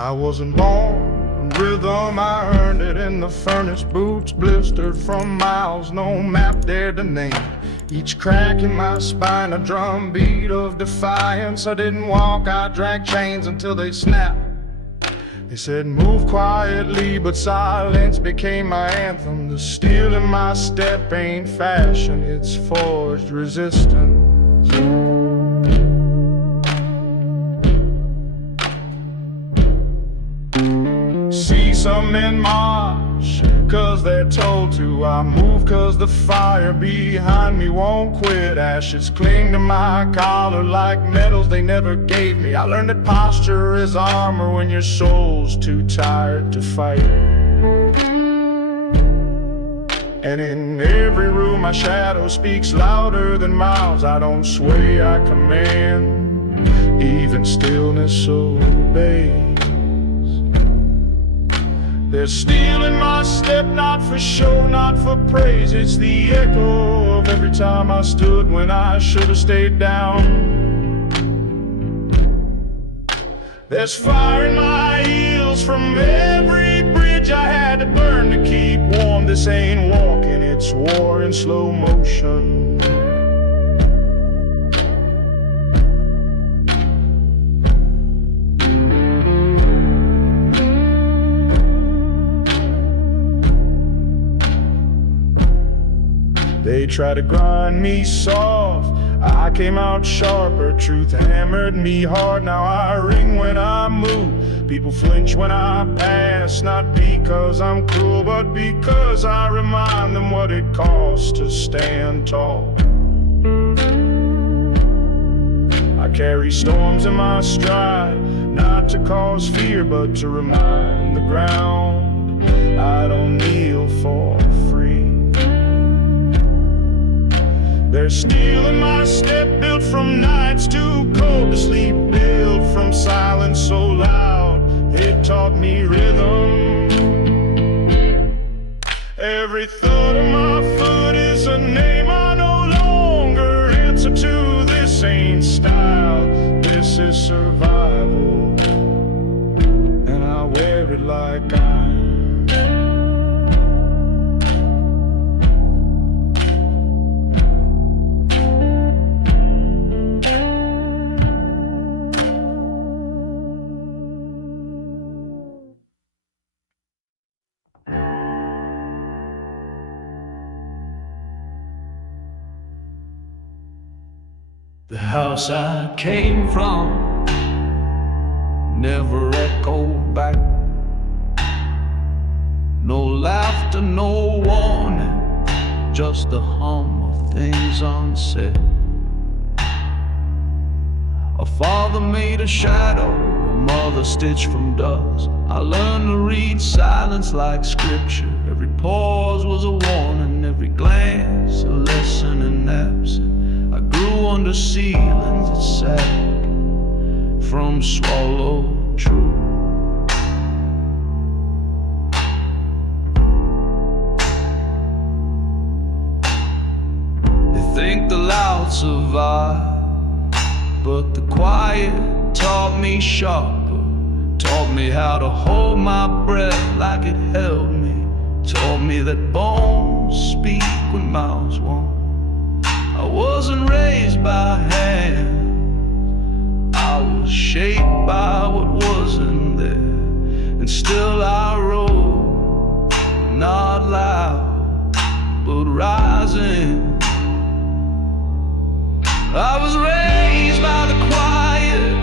I wasn't born with rhythm, I earned it in the furnace. Boots blistered from miles, no map dared to name. Each crack in my spine, a drum beat of defiance. I didn't walk, I dragged chains until they snapped. They said move quietly, but silence became my anthem. The steel in my step ain't fashion, it's forged resistance. See some men march, cause they're told to. I move cause the fire behind me won't quit. Ashes cling to my collar like medals they never gave me. I learned that posture is armor when your soul's too tired to fight. And in every room my shadow speaks louder than mouths. I don't sway, I command, even stillness obeys. There's steel in my step, not for show, not for praise. It's the echo of every time I stood when I should have stayed down. There's fire in my heels from every bridge I had to burn to keep warm. This ain't walking, it's war in slow motion. They try to grind me soft, I came out sharper. Truth hammered me hard, now I ring when I move. People flinch when I pass, not because I'm cruel, but because I remind them what it costs to stand tall. I carry storms in my stride, not to cause fear, but to remind the ground I don't kneel for free. There's steel in my step, built from nights too cold to sleep, built from silence so loud it taught me rhythm. Every thud of my foot is a name I no longer answer to. This ain't style, this is survival, and I wear it like iron. The house I came from never echoed back. No laughter, no warning, just the hum of things unsaid. A father made a shadow, a mother stitched from dust. I learned to read silence like scripture. Every pause was a warning, every glance a lesson in absence. I grew under ceilings that sagged from swallowed truth. They think the loud survive, but the quiet taught me sharper. Taught me how to hold my breath like it held me. Taught me that bones speak when mouths won't. I wasn't raised by hand, I was shaped by what wasn't there. And still I rose, not loud, but rising. I was raised by the quiet,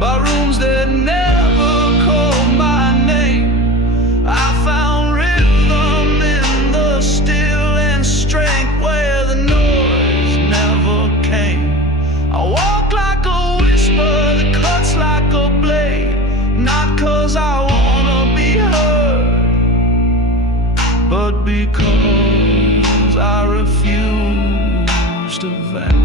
by rooms that never called my name. I found rhythm in the still and strength where the noise never came. I walk like a whisper that cuts like a blade, not cause I wanna be heard, but because I refuse to vanish.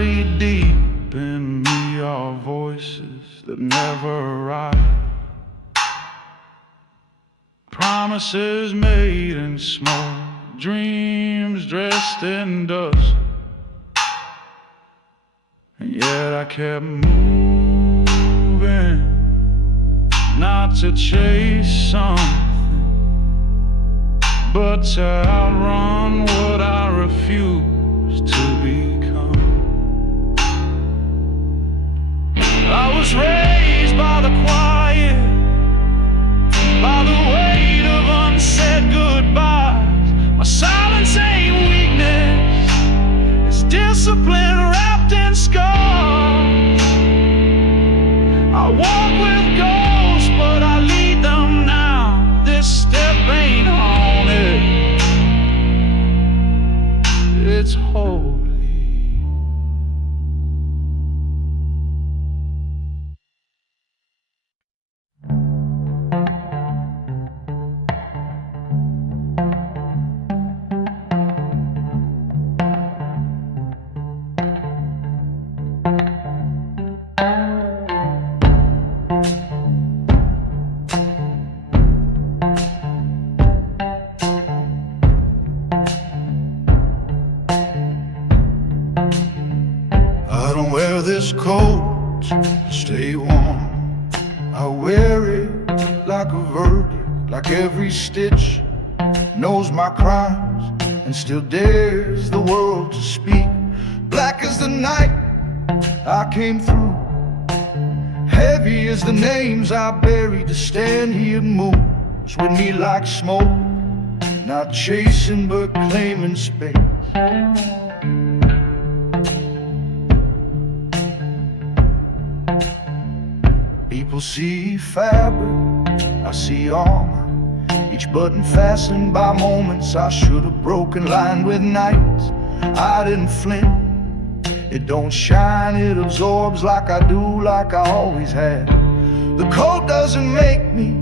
Buried deep in me are voices that never arrive. Promises made in smoke, dreams dressed in dust. And yet I kept moving, not to chase something, but to outrun what I refuse to become. I was raised by the quiet, by the weight of unsaid goodbyes. My silence ain't weakness, it's discipline wrapped in scars. I walk with ghosts, but I lead them now. This step ain't haunted, it's holy. I don't wear this coat to stay warm. I wear it like a verdict, like every stitch knows my crimes and still dares the world to speak. Black as the night I came through, heavy as the names I buried. To stand here moves with me like smoke, not chasing but claiming space. People see fabric, I see armor, each button fastened by moments I should have broken, lined with nights I didn't flint. It don't shine, it absorbs like I do, like I always have. The coat doesn't make me,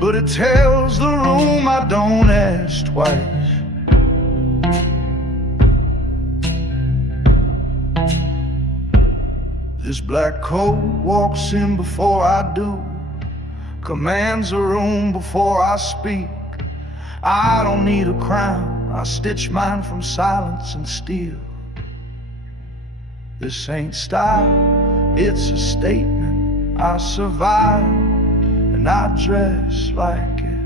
but it tells the room I don't ask twice. This black coat walks in before I do, commands a room before I speak. I don't need a crown, I stitch mine from silence and steel. This ain't style, it's a statement. I survive and I dress like it.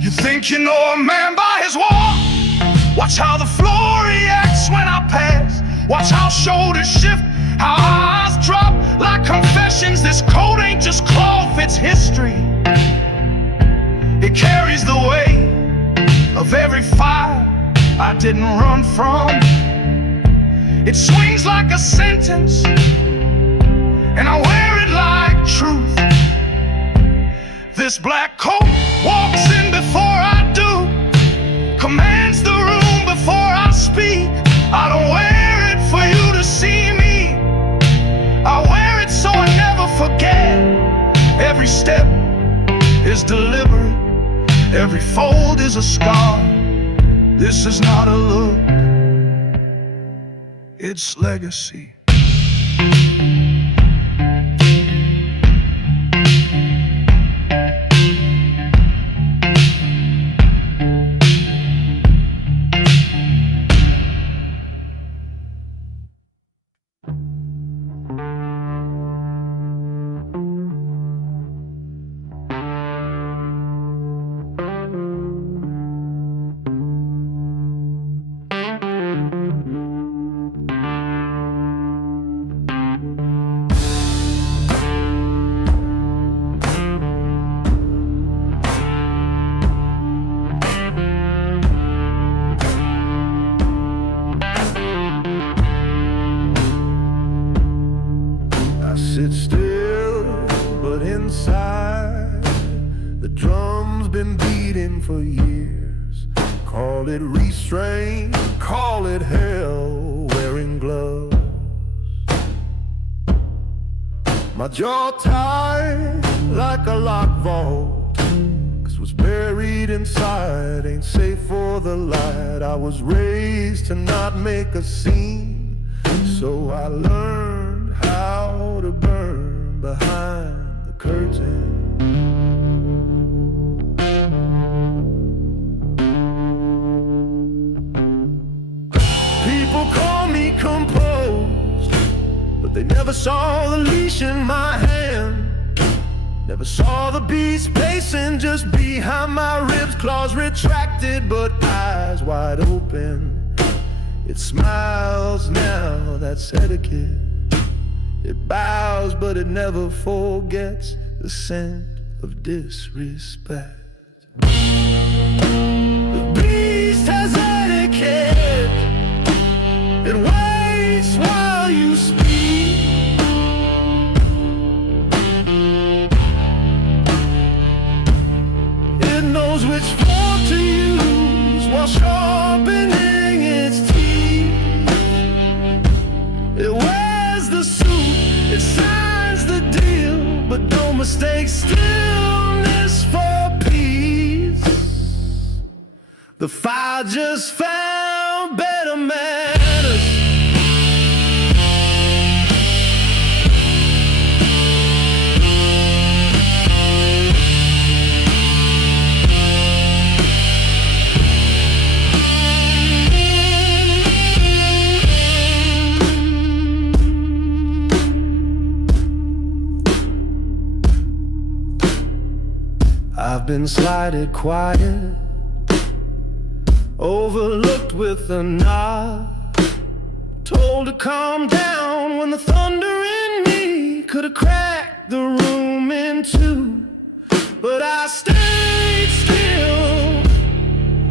You think you know a man by his walk? Watch how the floor reacts when I pass. Watch how shoulders shift, how eyes drop like confessions. This coat ain't just cloth, it's history. It carries the weight of every fire I didn't run from. It swings like a sentence, and I wear it like truth. This black coat walks in before I do, commands the room before I speak. I don't wear it for you to see me, I wear it so I never forget. Every step is deliberate, every fold is a scar. This is not a look, it's legacy. Sit still, but inside the drum's been beating for years. Call it restraint, call it hell, wearing gloves. My jaw tied like a lock vault, 'cause was buried inside, ain't safe for the light. I was raised to not make a scene, so I learned how to burn behind the curtain. People call me composed, but they never saw the leash in my hand. Never saw the beast pacing just behind my ribs, claws retracted but eyes wide open. It smiles now, that's etiquette. It bows but it never forgets the scent of disrespect. The beast has etiquette. It waits while you speak. It knows which fork to use while sharpening its teeth. It wears the suit, it signs the deal, but don't mistake stillness for peace. The fire just found better manners. I've been slighted quiet, overlooked with a nod, told to calm down when the thunder in me could have cracked the room in two. But I stayed still,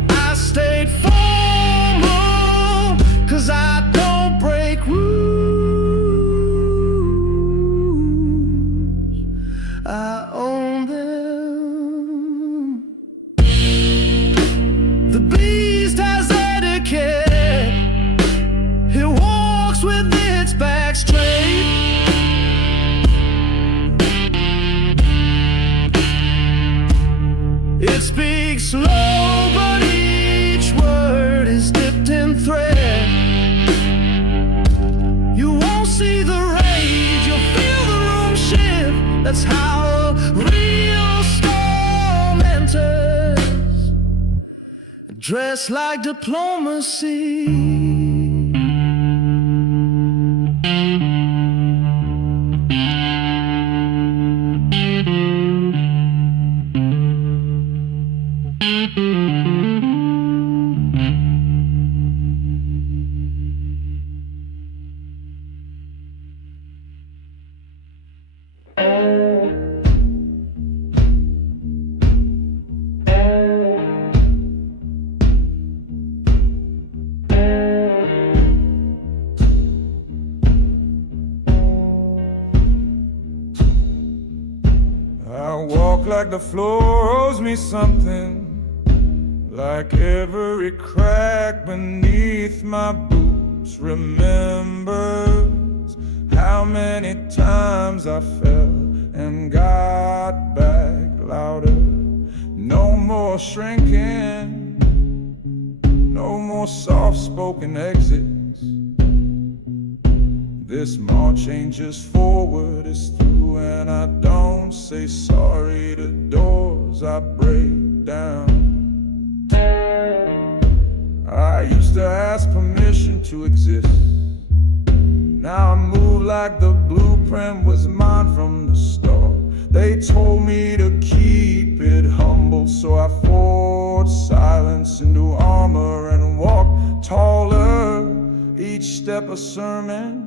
I stayed formal, 'cause I don't break rules, I own them. The beast has etiquette. It walks with its back straight. It speaks slow, but each word is dipped in thread. You won't see the rage, you'll feel the room shift. That's how a real storm enters, dressed like diplomacy. I walk like the floor owes me something, like every crack beneath my boots remembers how many times I fell and got back louder. No more shrinking, no more soft-spoken exits. This march ain't just forward, it's through, and I don't say sorry to doors I break down. I used to ask permission to exist. Now I move like the blueprint was mine from the start. They told me to keep it humble, so I forged silence into armor and walked taller. Each step a sermon,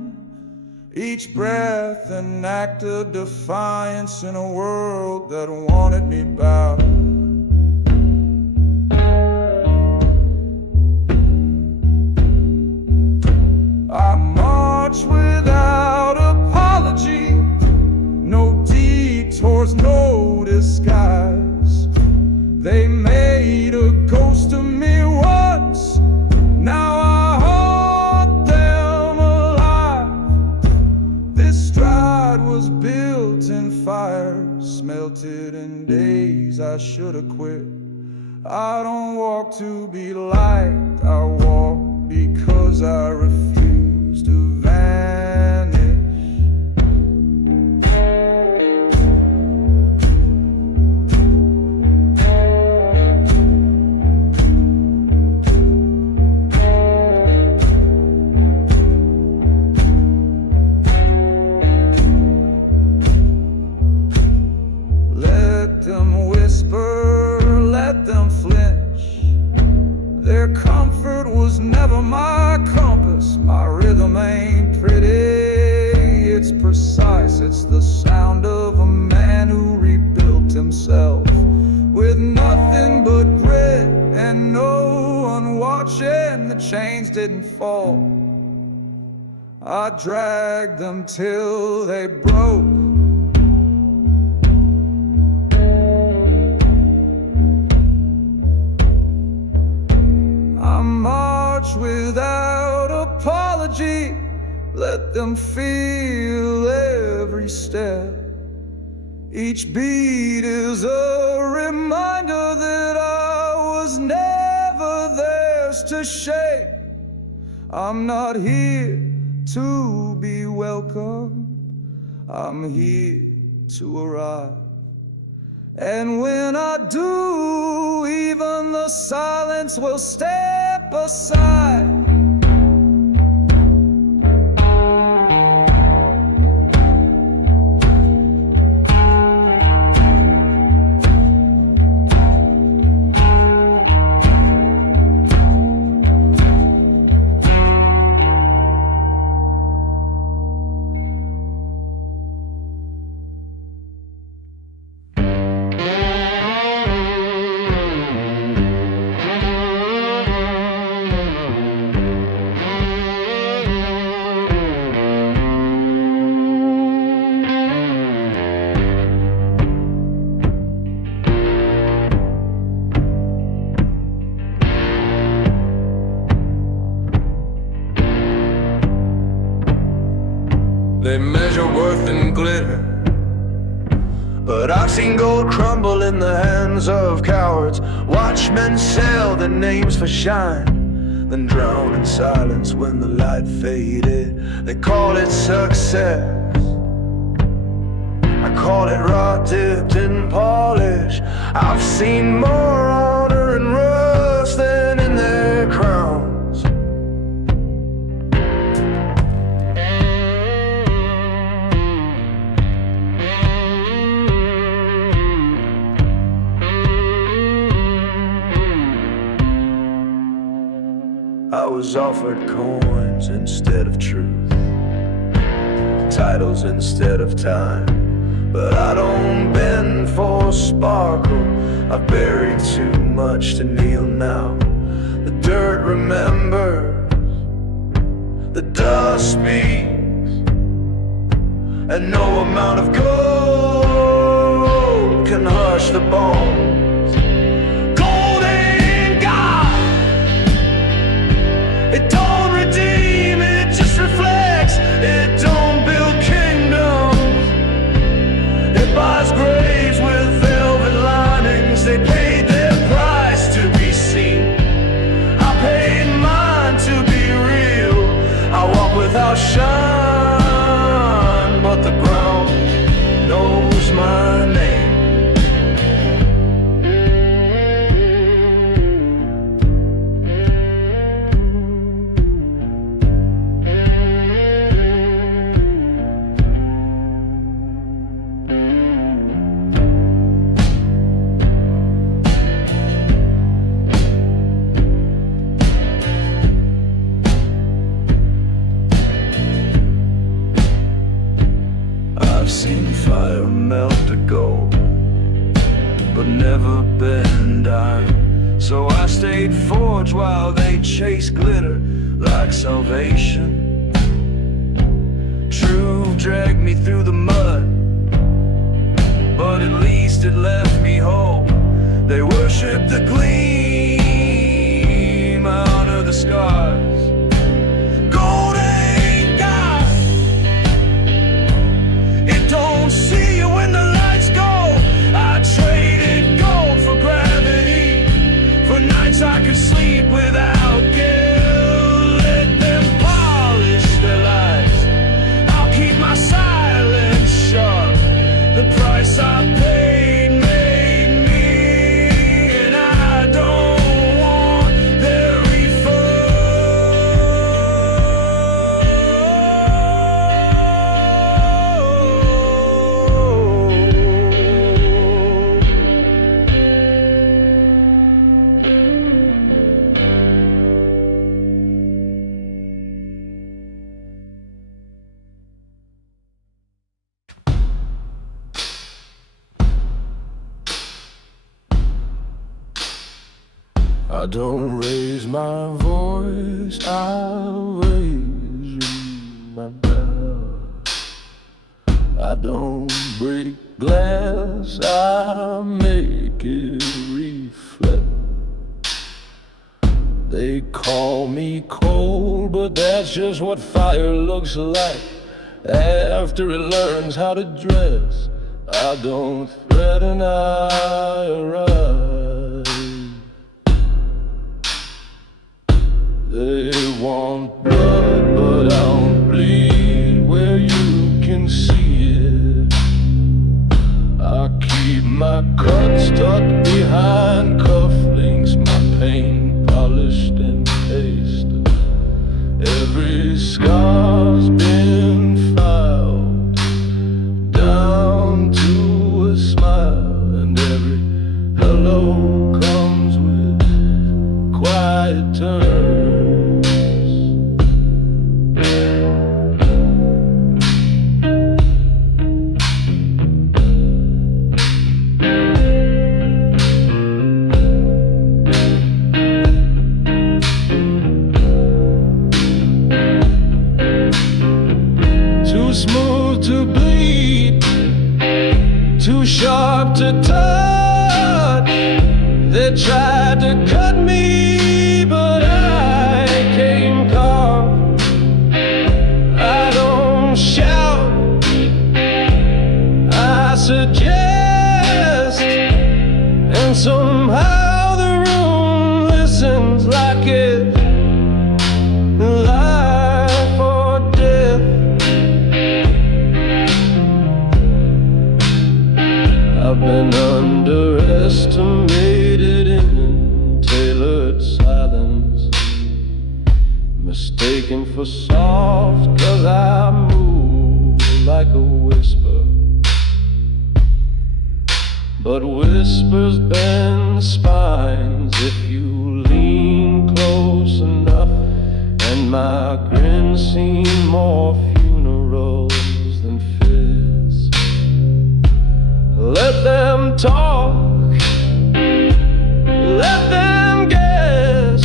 each breath an act of defiance in a world that wanted me bowed. I march without apology, no detours, no disguise. They made a ghost of me once, now I haunt them alive. This stride was built in fire, smelted in days I should've quit. I don't walk to be liked, I walk because I refuse to vanish. Let them whisper, let them flinch. Their comfort was never my compass. My rhythm ain't pretty, it's precise. It's the sound of a man who rebuilt himself with nothing but grit and no one watching. The chains didn't fall, I dragged them till they broke. I march without apology, let them feel every step. Each beat is a reminder that I was never theirs to shape. I'm not here to be welcome, I'm here to arrive. And when I do, even the silence will step aside. They measure worth in glitter, but I've seen gold crumble in the hands of cowards. Watchmen sell their names for shine, then drown in silence when the light faded. They call it success, I call it raw dipped in polish. I've seen more honor and rust than in their crowns. I was offered coins instead of truth, titles instead of time, but I don't bend for sparkle. I've buried too much to kneel now. The dirt remembers, the dust speaks, and no amount of gold can hush the bones. It don't redeem, it just reflects. It don't build kingdoms, it buys graves with velvet linings. They paid their price to be seen, I paid mine to be real. I walk without shine, but the ground knows my name. I've seen fire melt to gold, but never bend iron. So I stayed forged while they chased glitter like salvation. Truth dragged me through the mud, but at least it left me whole. They worship the gleam out of the scars. Gold ain't God, it don't see you when the lights go. I traded gold for I don't raise my voice, I raise my bell. I don't break glass, I make it reflect. They call me cold, but that's just what fire looks like after it learns how to dress. I don't threaten, I arise. They want blood, but I don't bleed where you can see it. I keep my cuts tucked behind cufflinks, my pain polished and pasted. Every scar's been filed down to a smile, and every hello comes with quiet turns. Too smooth to bleed, too sharp to touch. They tried to cut me, but I came calm. I don't shout, I suggest, and somehow the room listens like it's life or death. I've been underestimated in tailored silence, mistaken for soft 'cause I move like a whisper. But whispers bend spines if you lean close enough, and my grin seen more funerals than fits. Let them talk, let them guess.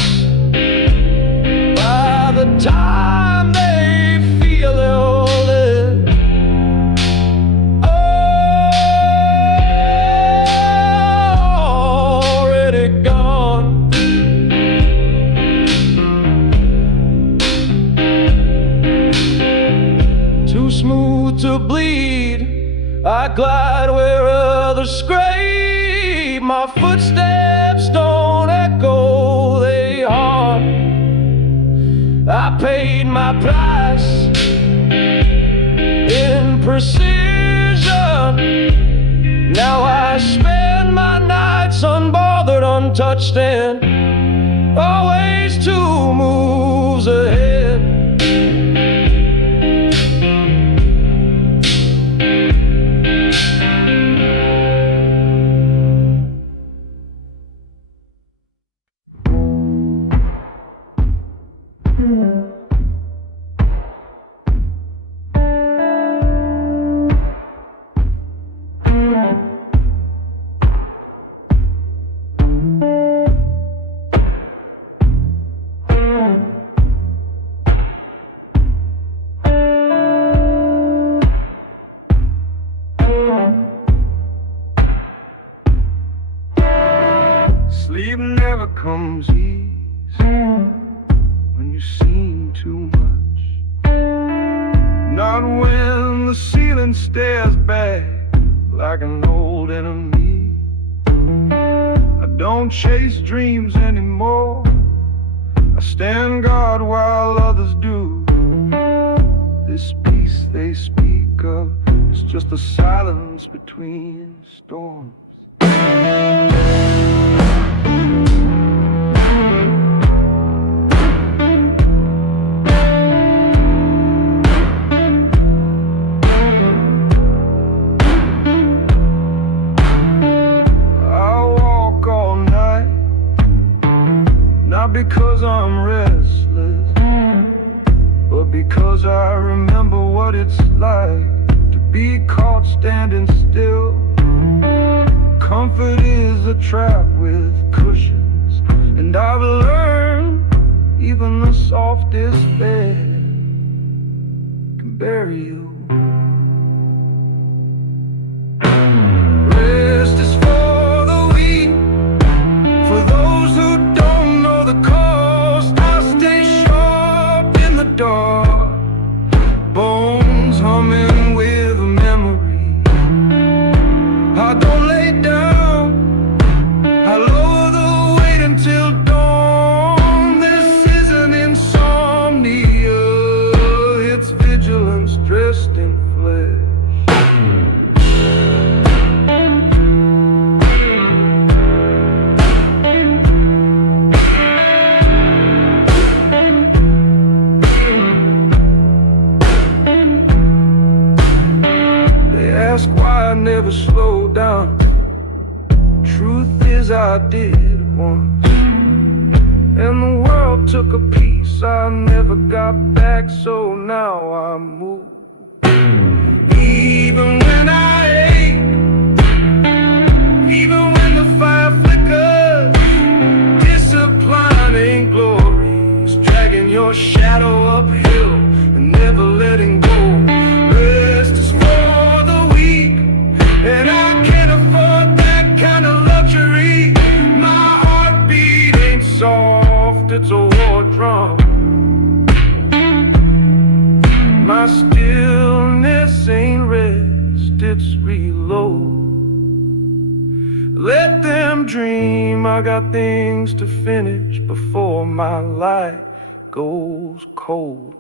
By the time they feel it, already gone. Too smooth to bleed, I glide where others scrape. My footsteps don't echo, they haunt. I paid my price in precision. Now I spend my nights unbothered, untouched, and always 2 moves ahead. Sleep never comes easy when you seen too much. Not when the ceiling stares back like an old enemy. I don't chase dreams anymore, I stand guard while others do. This peace they speak of is just the silence between storms. Because I'm restless, but because I remember what it's like to be caught standing still. Comfort is a trap with cushions, And I've learned even the softest bed can bury you. Rest is for the weak, for those who don't know the cost. I stay sharp in the dark, bones humming with a memory. I don't lay down, I lower the weight until dawn. This isn't insomnia, it's vigilance dressed in flesh. Ask why I never slowed down. Truth is I did once, and the world took a piece I never got back, so now I move. Even when I ache, even when the fire flickers, discipline ain't glory. It's dragging your shadow uphill and never letting go. Rest is for the weak, and I can't afford that kind of luxury. My heartbeat ain't soft, it's a war drum. My stillness ain't rest, it's reload. Let them dream, I got things to finish before my light goes cold.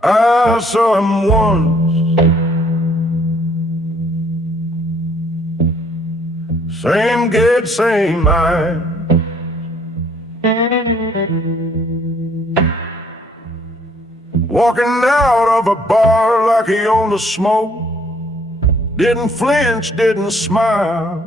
I saw him once, same gait, same mind. Walking out of a bar like he owned the smoke, didn't flinch, didn't smile.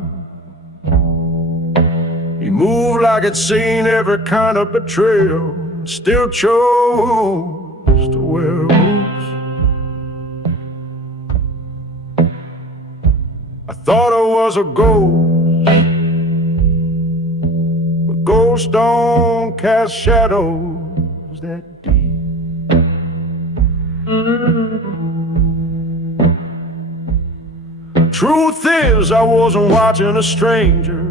He moved like he'd seen every kind of betrayal, still chose to wear boots. I thought I was a ghost, but ghosts don't cast shadows that deep. Truth is, I wasn't watching a stranger,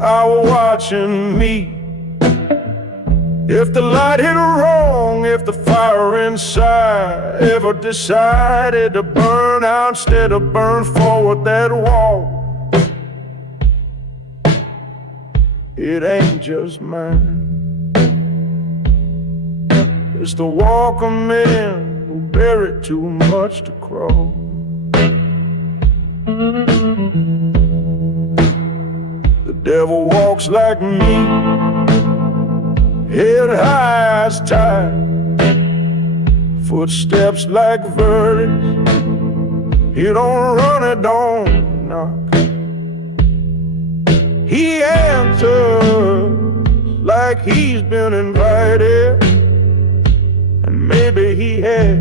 I was watching me. If the light hit wrong, if the fire inside ever decided to burn out instead of burn forward that wall, it ain't just mine. It's the walk of men who buried too much to crawl. The devil walks like me, head high as tide, footsteps like verdicts. He don't run, it don't knock. He answers like he's been invited, and maybe he has.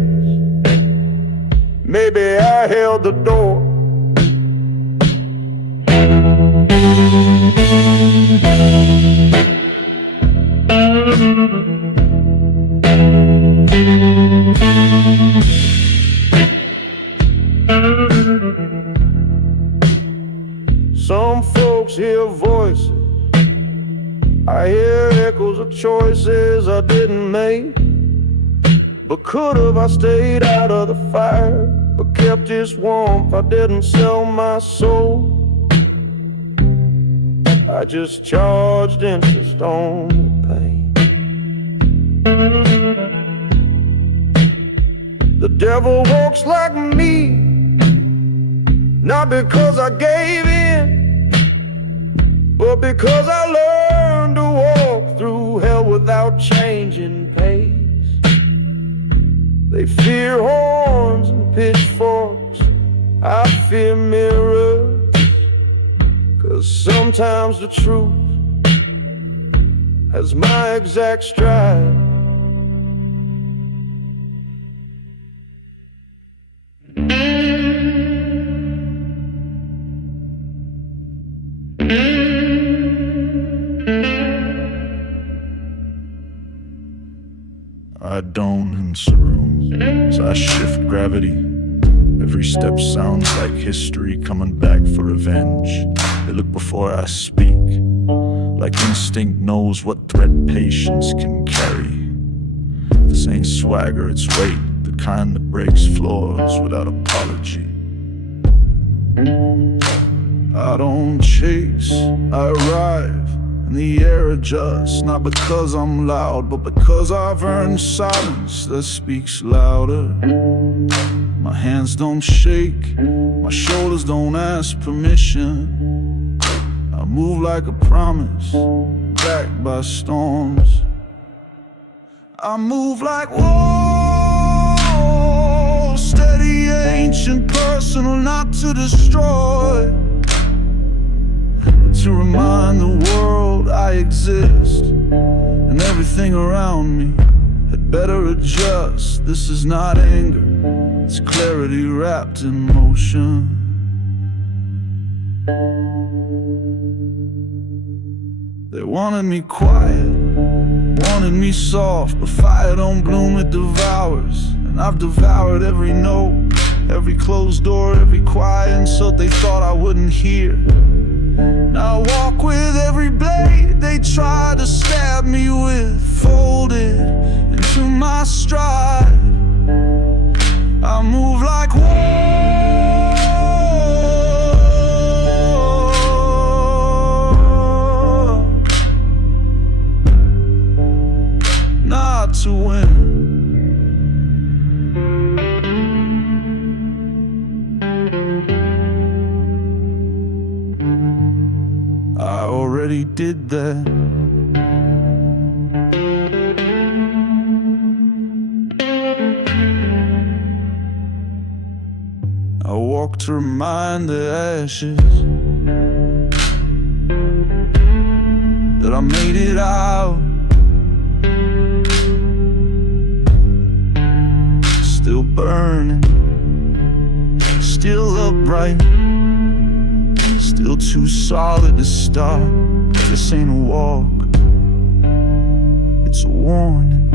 Maybe I held the door. Some folks hear voices, I hear echoes of choices I didn't make. But could've I stayed out of the fire, but kept its warmth, I didn't sell my soul. I just charged interest on the pain. The devil walks like me, not because I gave in, but because I learned to walk through hell without changing pace. They fear horns and pitchforks, I fear mirrors, 'cause sometimes the truth has my exact stride. I don't answer rooms, I shift gravity. Every step sounds like history coming back for revenge. They look before I speak, like instinct knows what threat patience can carry. This ain't swagger, it's weight, the kind that breaks floors without apology. I don't chase, I arrive, and the air adjusts, not because I'm loud, but because I've earned silence that speaks louder. My hands don't shake, my shoulders don't ask permission. I move like a promise, backed by storms. I move like whoa, steady, ancient, personal, not to destroy, but to remind the world I exist, and everything around me had better adjust. This is not anger, it's clarity wrapped in motion. They wanted me quiet, wanted me soft, but fire don't bloom, it devours. And I've devoured every note, every closed door, every quiet insult they thought I wouldn't hear. Now I walk with every blade they try to stab me with, folded into my stride. I move like whoa, not to win. I already did that. I walk to remind the ashes that I made it out. Still burning, still upright, still too solid to stop. This ain't a walk, it's a warning.